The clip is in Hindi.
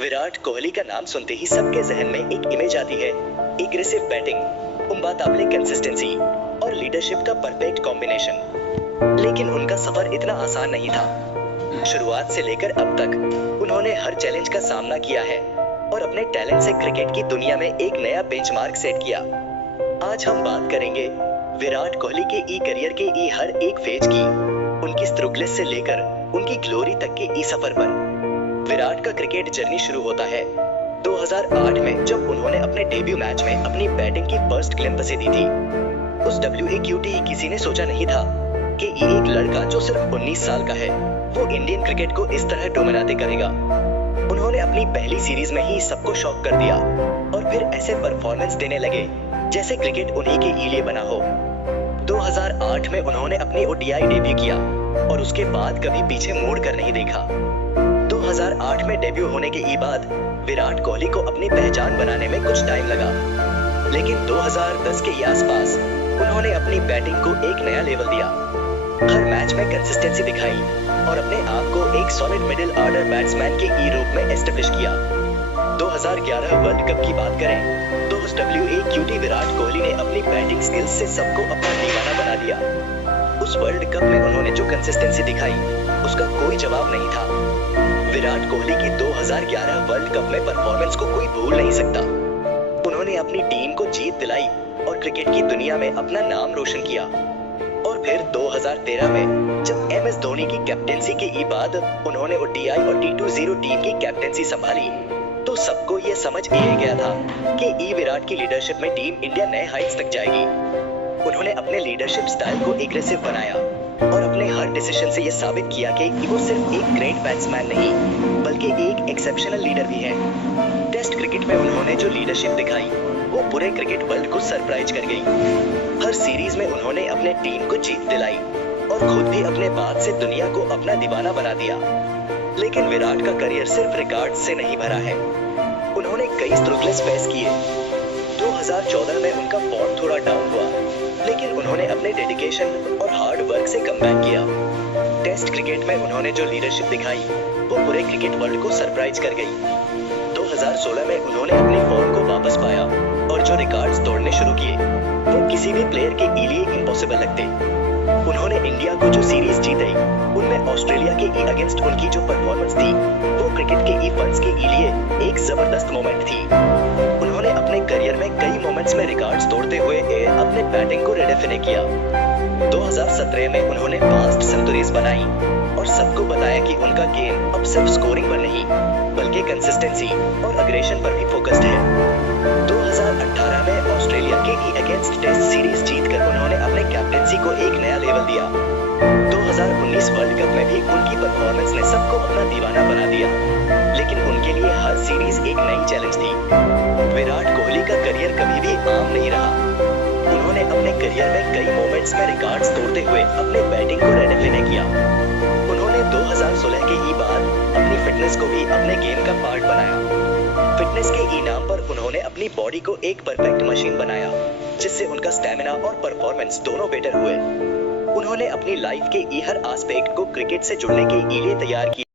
विराट कोहली का नाम सुनते ही सबके जहन में एक इमेज आती है। एग्रेसिव बैटिंग, उम्बाताबले कंसिस्टेंसी और लीडरशिप का परफेक्ट कॉम्बिनेशन। लेकिन उनका सफर इतना आसान नहीं था। शुरुआत से लेकर अब तक उन्होंने हर चैलेंज का सामना किया है और अपने टैलेंट से क्रिकेट की दुनिया में एक नया बेंचमार्क सेट किया। आज हम बात करेंगे विराट कोहली के करियर के हर एक फेज की, उनकी स्ट्रगल्स से लेकर उनकी ग्लोरी तक के सफर पर। विराट का क्रिकेट जर्नी शुरू होता है 2008 में, जब उन्होंने अपने डेब्यू मैच में अपनी बैटिंग की फर्स्ट ग्लिम्पस दी थी। उस WAQT किसी ने सोचा नहीं था कि ये एक लड़का जो सिर्फ 19 साल का है, वो इंडियन क्रिकेट को इस तरह डोमिनेट करेगा। उन्होंने अपनी पहली सीरीज में ही सबको शॉक कर दिया और फिर ऐसे परफॉर्मेंस देने लगे जैसे क्रिकेट उन्हीं के लिए बना हो। 2008 में उन्होंने अपनी ODI डेब्यू किया और उसके बाद कभी पीछे मुड़ कर नहीं देखा। 2008 में डेब्यू होने के बाद विराट कोहली को अपनी पहचान बनाने में कुछ टाइम लगा, लेकिन 2010 के आसपास उन्होंने अपनी बैटिंग को एक नया लेवल दिया। हर मैच में कंसिस्टेंसी दिखाई और अपने आप को एक सॉलिड मिडिल ऑर्डर बैट्समैन के रूप में एस्टेब्लिश किया। 2011 वर्ल्ड कप की बात करें तो उस WAQT विराट कोहली ने अपनी बैटिंग स्किल्स से सबको अपना दीवाना बना दिया। उस वर्ल्ड कप में उन्होंने जो कंसिस्टेंसी दिखाई, उसका कोई जवाब नहीं था। विराट कोहली की 2011 वर्ल्ड कप में परफॉर्मेंस को कोई भूल नहीं सकता। उन्होंने अपनी टीम को जीत दिलाई और क्रिकेट की दुनिया में अपना नाम रोशन किया। और फिर 2013 में जब MS धोनी की कैप्टेंसी के बाद उन्होंने ODI और T20 टीम की कैप्टेंसी संभाली, तो सबको ये समझ गया था कि विराट की लीडरशिप में टीम इंडिया नए हाइट्स तक जाएगी। उन्होंने अपने लीडरशिप स्टाइल को एग्रेसिव बनाया और अपने हर डिसीजन से ये साबित किया कि वो सिर्फ एक ग्रेट बैट्समैन नहीं, बल्कि एक एक्सेप्शनल लीडर भी है। टेस्ट क्रिकेट में उन्होंने जो लीडरशिप दिखाई, वो पूरे क्रिकेट वर्ल्ड को सरप्राइज कर गई। हर सीरीज में उन्होंने अपने टीम को जीत दिलाई और खुद भी अपने बात से दुनिया को अपना दीवाना बना दिया। लेकिन विराट का करियर सिर्फ रिकॉर्ड से नहीं भरा है। उन्होंने कई स्ट्रगल्स फेस किए। 2014 में उनका फॉर्म थोड़ा डाउन हुआ, लेकिन उन्होंने अपने डेडिकेशन और हार्ड वर्क से कमबैक किया। टेस्ट क्रिकेट में उन्होंने जो लीडरशिप दिखाई, वो पूरे क्रिकेट वर्ल्ड को सरप्राइज कर गई। 2016 में उन्होंने अपनी फॉर्म को वापस पाया और जो रिकॉर्ड्स तोड़ने शुरू किए, वो किसी भी प्लेयर के लिए इम्पॉसिबल लगते। उन्होंने इंडिया को जो सीरीज जीती, उनमें ऑस्ट्रेलिया के अगेंस्ट उनकी जो परफॉर्मेंस थी, वो क्रिकेट के फैंस के लिए एक जबरदस्त मोमेंट थी। उन्होंने अपने करियर में कई मोमेंट्स में रिकॉर्ड्स तोड़ते हुए अपने बैटिंग को रेडिफाइन किया। 2017 में उन्होंने 5 सेंचुरीज बनाई और सबको बताया कि उनका गेम अब सिर्फ स्कोरिंग पर नहीं, बल्कि कंसिस्टेंसी और अग्रेशन पर भी फोकस्ड है। 2018 में ऑस्ट्रेलिया के अगेंस्ट टेस्ट सीरीज जीतकर उन्होंने अपने कैप्टेंसी को एक नया लेवल दिया। 2019 वर्ल्ड कप में भी उनकी परफॉर्मेंस ने सबको अपना दीवाना बना दिया, लेकिन उनके लिए हर सीरीज एक नई चैलेंज थी। विराट कोहली का करियर कभी भी आम नहीं रहा। उन्होंने अपने करियर में कई मोमेंट्स में रिकॉर्ड्स तोड़ते हुए अपने बैटिंग को रेडिफाइन किया। उन्होंने 2016 के बाद अपनी फिटनेस को भी अपने गेम का पार्ट बनाया। फिटनेस के नाम पर उन्होंने अपनी बॉडी को एक परफेक्ट मशीन बनाया, जिससे उनका स्टैमिना और परफॉर्मेंस दोनों बेटर हुए। उन्होंने अपनी लाइफ के हर एस्पेक्ट को क्रिकेट से जुड़ने के लिए तैयार किया।